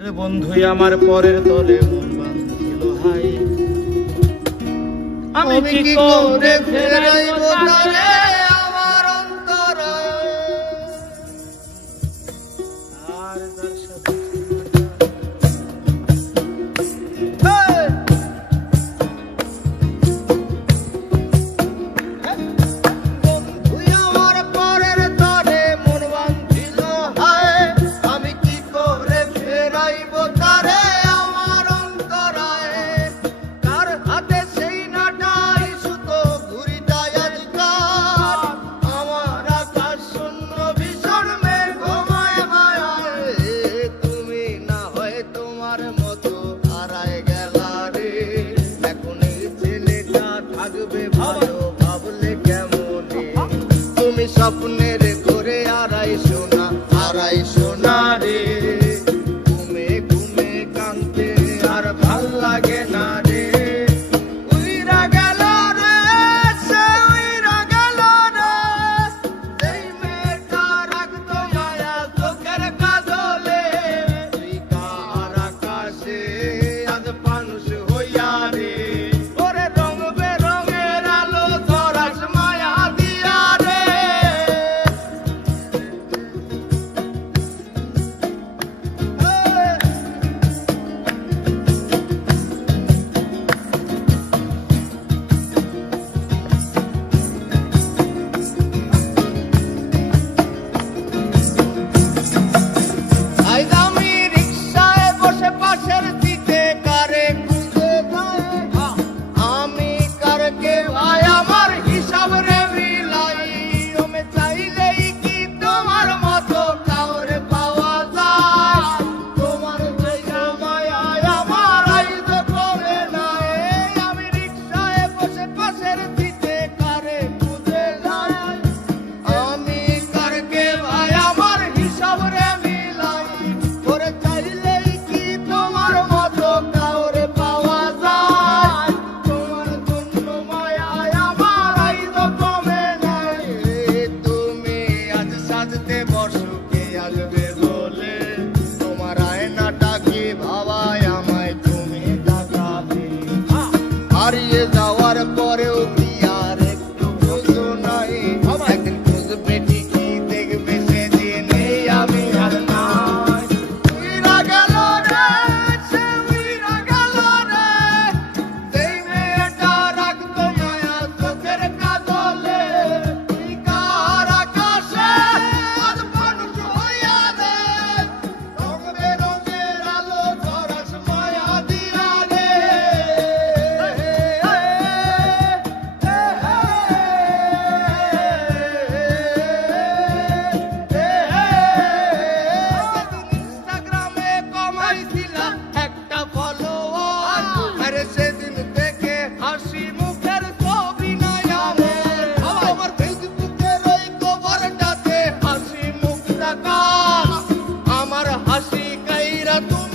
আরে বন্ধুই আমার পরের তলে মন বাঁধছিল হাই, আমি কি করে ফেরাইব তারে আমার অন্তরে। আর তার সাথে স্বপ্নের করে আড়াই সোনা রে, ঘুমে ঘুমে কাঁদতে আর ভাল লাগে না রে। উইরা গেল রে, সে উইরা গেল রে, এই মেয়েটা রাখতো মায়া চোখের কাজলে। তুই কার আকাশে আজ মানুষ হইয়া রে, ওরে রং বেরঙের আলো ধরাস মায়া দিয়া রে। হারিয়ে যাওয়ার পরেও কি আর একটু বুঝো নাই, একদিন খুঁজবে ঠিকই দেখবে সেদিন আমি আর নাই। উইরা গেল রে, সে উইরা গেল রে, এই মেয়েটা রাখতো মায়া চোখের কাজলে। তুই কার আকাশে আজ মানুষ হইয়া রে, রং বেরঙের আলো ধরাস মায়া দিয়া রে। একটা ফলোয়ার, আরে সেদিন থেকে হাসি মুখের ছবি নাই আমার। আমার ফেসবুকের ওই কভারটাতে হাসি মুখ দেখা, আমার হাসি কাইরা তুমি